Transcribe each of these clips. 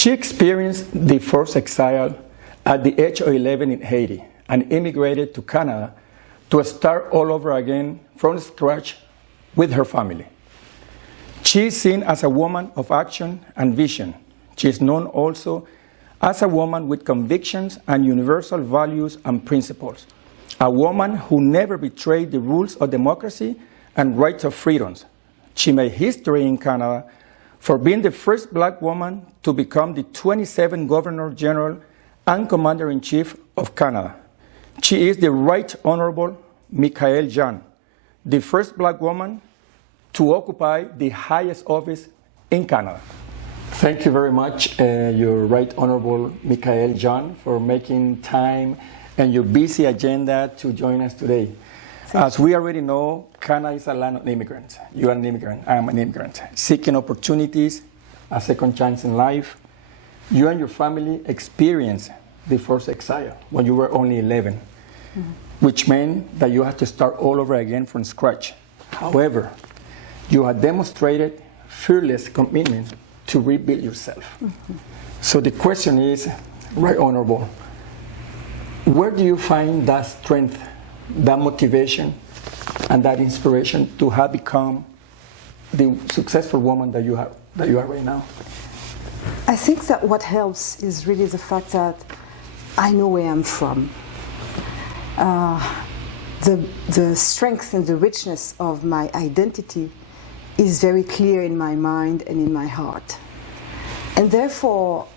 She experienced the forced exile at the age of 11 in Haiti and immigrated to Canada to start all over again from scratch with her family. She is seen as a woman of action and vision. She is known also as a woman with convictions and universal values and principles, a woman who never betrayed the rules of democracy and rights of freedoms. She made history in Canada for being the first black woman to become the 27th Governor General and Commander-in-Chief of Canada. She is the Right Honourable Michaelle Jean, the first black woman to occupy the highest office in Canada. Thank you very much, your Right Honourable Michaelle Jean, for making time and your busy agenda to join us today. As we already know, Canada is a land of immigrants. You are an immigrant, I am an immigrant, seeking opportunities, a second chance in life. You and your family experienced the forced exile when you were only 11, which meant that you had to start all over again from scratch. However, you had demonstrated fearless commitment to rebuild yourself. So the question is, Right Honourable, where do you find that strength, that motivation, and that inspiration to have become the successful woman that you are right now? I think that what helps is really the fact that I know where I'm from. The strength and the richness of my identity is very clear in my mind and in my heart. And therefore,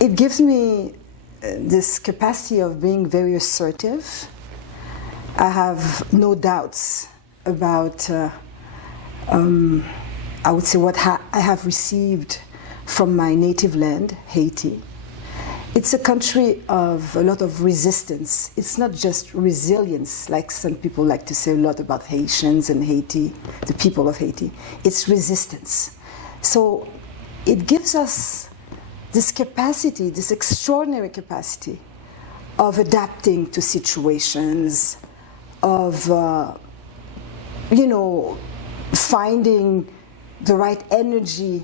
it gives me this capacity of being very assertive. I have no doubts about, I would say, what I have received from my native land, Haiti. It's a country of a lot of resistance. It's not just resilience, like some people like to say a lot about Haitians and Haiti, the people of Haiti. It's resistance. So it gives us this capacity, this extraordinary capacity of adapting to situations, of, finding the right energy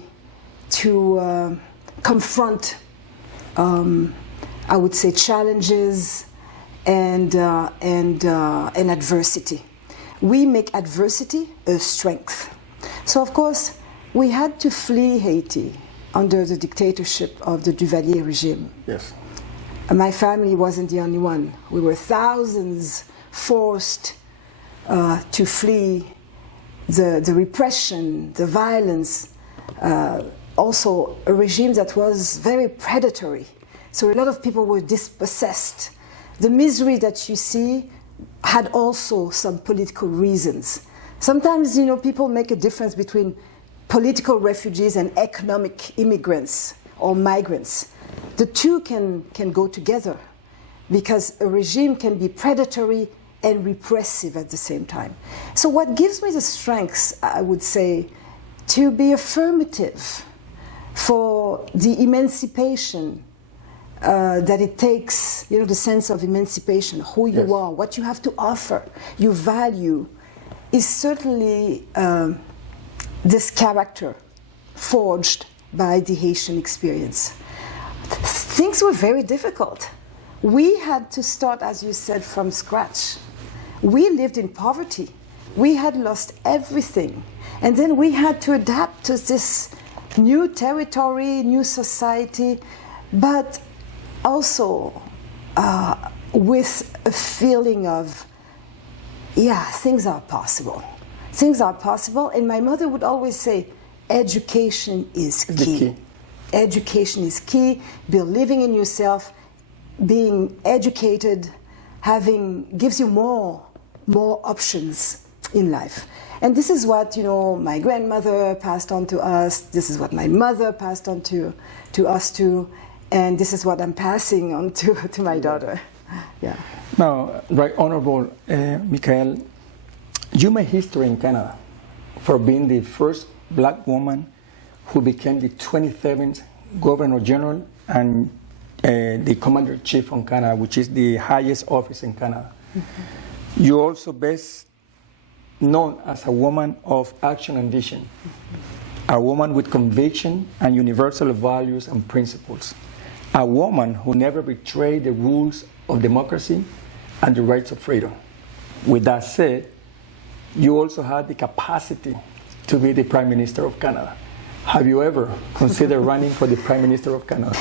to confront, I would say, challenges and adversity. We make adversity a strength. So, of course, we had to flee Haiti under the dictatorship of the Duvalier regime. Yes. My family wasn't the only one. We were thousands forced to flee the repression, the violence, also a regime that was very predatory. So a lot of people were dispossessed. The misery that you see had also some political reasons. Sometimes, people make a difference between political refugees and economic immigrants or migrants. The two can go together because a regime can be predatory and repressive at the same time. So what gives me the strength, I would say, to be affirmative for the emancipation that it takes, the sense of emancipation, who you are, what you have to offer, your value, is certainly this character forged by the Haitian experience. Things were very difficult. We had to start, as you said, from scratch. We lived in poverty. We had lost everything. And then we had to adapt to this new territory, new society, but also with a feeling of, things are possible. Things are possible. And my mother would always say, education is key. Education is key. Believing in yourself, being educated, gives you more options in life. And this is what, my grandmother passed on to us. This is what my mother passed on to us too. And this is what I'm passing on to my daughter. Yeah. Now, Right Honourable Michaelle, you made history in Canada for being the first black woman who became the 27th Governor General and the Commander-in-Chief of Canada, which is the highest office in Canada. Mm-hmm. You're also best known as a woman of action and vision. Mm-hmm. a woman with conviction and universal values and principles, a woman who never betrayed the rules of democracy and the rights of freedom. With that said, you also had the capacity to be the Prime Minister of Canada. Have you ever considered running for the Prime Minister of Canada?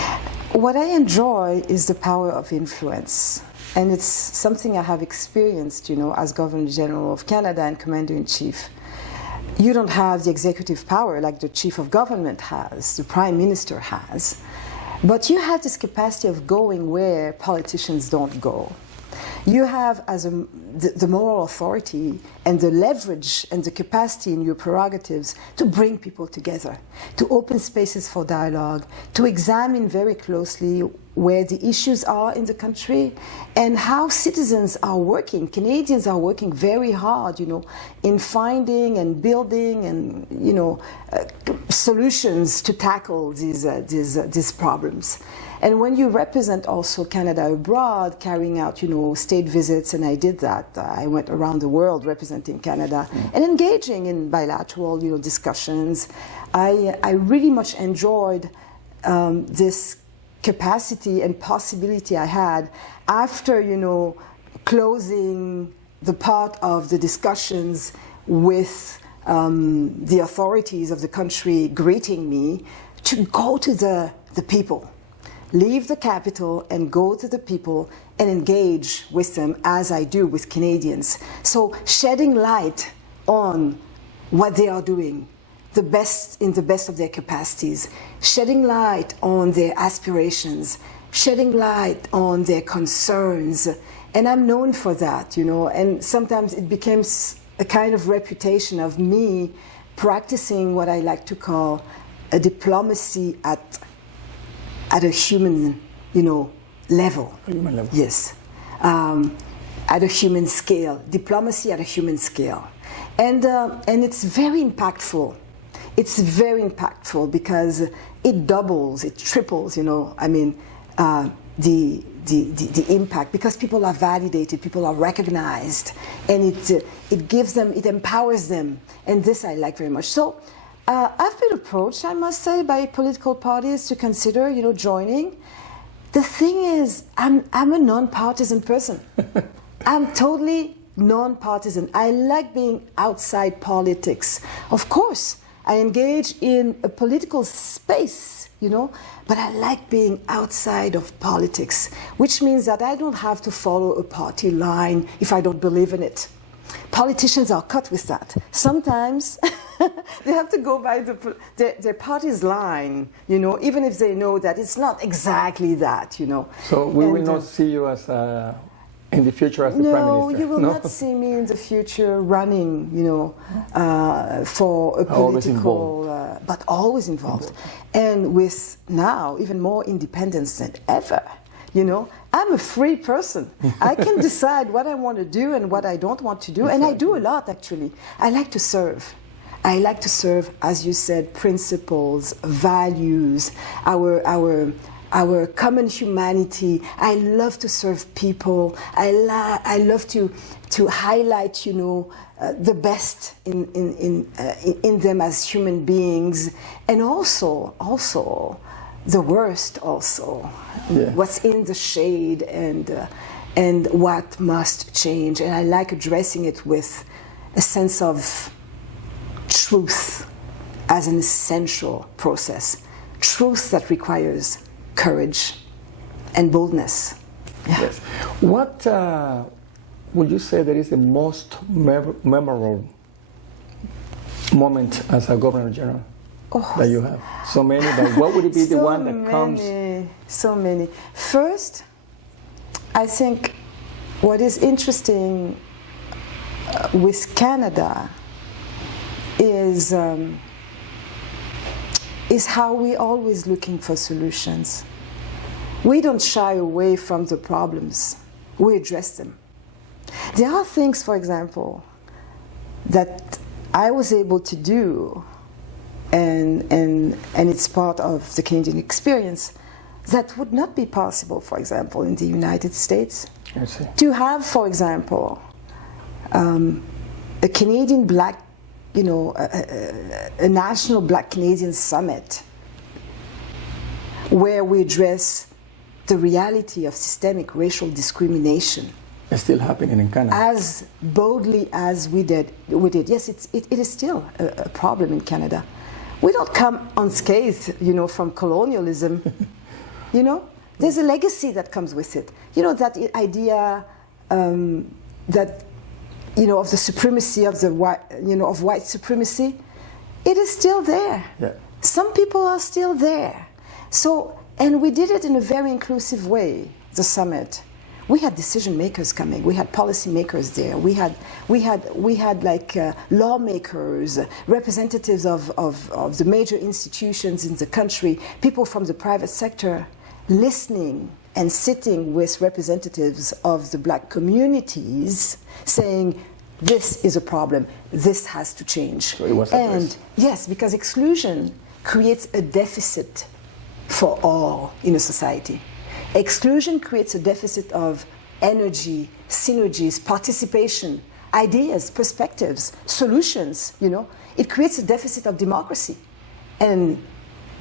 What I enjoy is the power of influence. And it's something I have experienced, as Governor General of Canada and Commander-in-Chief. You don't have the executive power like the Chief of Government has, the Prime Minister has. But you have this capacity of going where politicians don't go. You have the moral authority and the leverage and the capacity in your prerogatives to bring people together, to open spaces for dialogue, to examine very closely where the issues are in the country and how citizens are working. Canadians are working very hard, in finding and building and, solutions to tackle these problems. And when you represent also Canada abroad, carrying out, state visits, and I did that. I went around the world representing Canada and engaging in bilateral, discussions. I really much enjoyed this capacity and possibility I had after, closing the part of the discussions with the authorities of the country greeting me, to go to the people. Leave the capital and go to the people and engage with them as I do with Canadians. So shedding light on what they are doing, the best of their capacities, shedding light on their aspirations, shedding light on their concerns. And I'm known for that, and sometimes it becomes a kind of reputation of me practicing what I like to call a diplomacy at a human, level. A human level. Yes. At a human scale. Diplomacy at a human scale. And it's very impactful. It's very impactful because it doubles, it triples, the impact, because people are validated, people are recognized, and it gives them, it empowers them. And this I like very much. So I've been approached, I must say, by political parties to consider, joining. The thing is, I'm a non-partisan person. I'm totally non-partisan. I like being outside politics. Of course, I engage in a political space, but I like being outside of politics, which means that I don't have to follow a party line if I don't believe in it. Politicians are cut with that. Sometimes they have to go by their party's line, even if they know that it's not exactly that, So we will not see you as in the future as the Prime Minister? No, you will not see me in the future running, for a political, but always involved. And with now even more independence than ever, I'm a free person. I can decide what I want to do and what I don't want to do, and I do a lot, actually. I like to serve. I like to serve, as you said, principles, values, our common humanity. I love to serve people. I love to highlight, the best in them as human beings, and also the worst, what's in the shade and what must change. And I like addressing it with a sense of truth as an essential process. Truth that requires courage and boldness. Yeah. Yes. What would you say that is the most memorable moment as a Governor General that you have? So many, but what would it be the one that comes? So many. First, I think what is interesting with Canada is how we're always looking for solutions. We don't shy away from the problems. We address them. There are things, for example, that I was able to do, and it's part of the Canadian experience, that would not be possible, for example, in the United States. I see. To have, for example, a Canadian black you know, a national Black Canadian summit where we address the reality of systemic racial discrimination. It's still happening in Canada. As boldly as we did. Yes, it is still a problem in Canada. We don't come unscathed, you know, from colonialism. You know, there's a legacy that comes with it. You know, that idea that, you know, of the supremacy of the white, you know, of white supremacy. It is still there. Yeah. Some people are still there. So, and we did it in a very inclusive way. The summit. We had decision makers coming. We had policy makers there. We had like lawmakers, representatives of the major institutions in the country, people from the private sector, listening and sitting with representatives of the Black communities, saying, "This is a problem. This has to change." So it was and yes, because exclusion creates a deficit for all in a society. Exclusion creates a deficit of energy, synergies, participation, ideas, perspectives, solutions, you know. It creates a deficit of democracy and,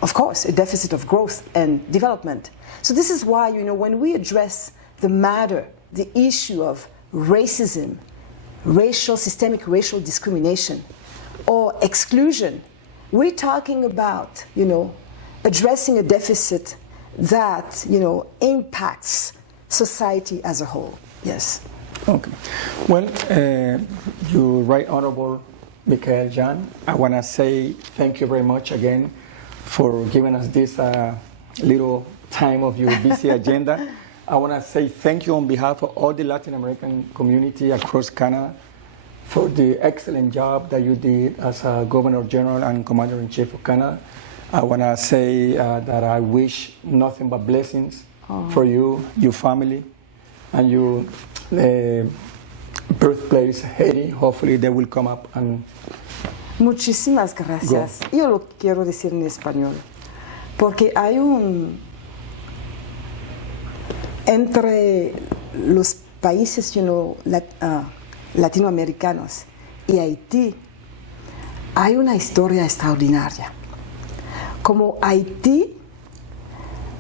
of course, a deficit of growth and development. So this is why, you know, when we address the matter, the issue of racism, systemic racial discrimination, or exclusion, we're talking about, you know, addressing a deficit that, you know, impacts society as a whole. Yes. Okay. Well, you Right Honourable Michaelle Jean, I want to say thank you very much again for giving us this little time of your busy agenda. I want to say thank you on behalf of all the Latin American community across Canada for the excellent job that you did as Governor General and Commander-in-Chief of Canada. I want to say that I wish nothing but blessings for you, your family, and your birthplace, Haiti. Hopefully they will come up and Muchísimas gracias. Go. Yo lo quiero decir en español, porque hay entre los países, you know, latinoamericanos y Haití, hay una historia extraordinaria. Como Haití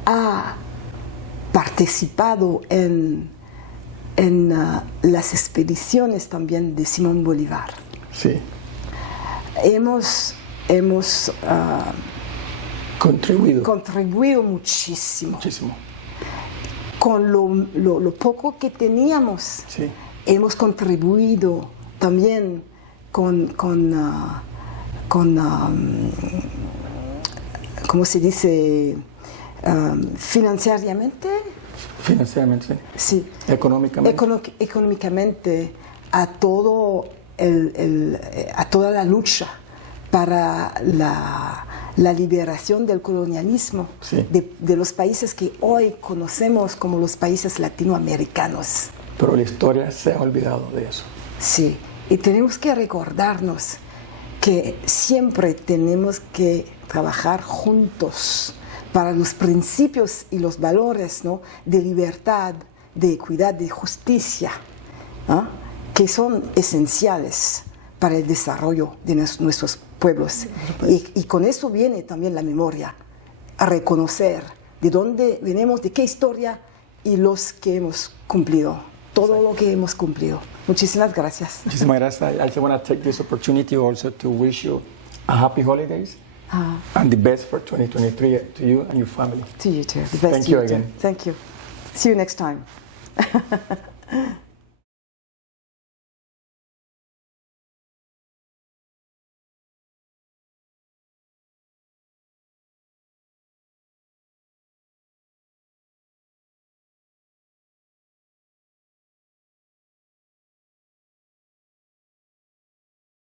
ha participado en las expediciones también de Simón Bolívar. sí, Hemos contribuido muchísimo. muchísimo. Con lo poco que teníamos, Sí. hemos contribuido también con ¿cómo se dice? Financieramente. Financieramente, Sí. económicamente. Económicamente a toda la lucha para la liberación del colonialismo Sí. de los países que hoy conocemos como los países latinoamericanos. Pero la historia se ha olvidado de eso. Sí, y tenemos que recordarnos que siempre tenemos que trabajar juntos para los principios y los valores, ¿no?, de libertad, de equidad, de justicia, ¿no?, que son esenciales para el desarrollo de nuestros pueblos. Y con eso viene también la memoria, a reconocer de dónde venimos, de qué historia y los que hemos cumplido, todo lo que hemos cumplido. Muchísimas gracias. Muchísimas gracias. I also want to take this opportunity also to wish you a happy holidays and the best for 2023 to you and your family. To you too. The best Thank to you too. again. Thank you. See you next time.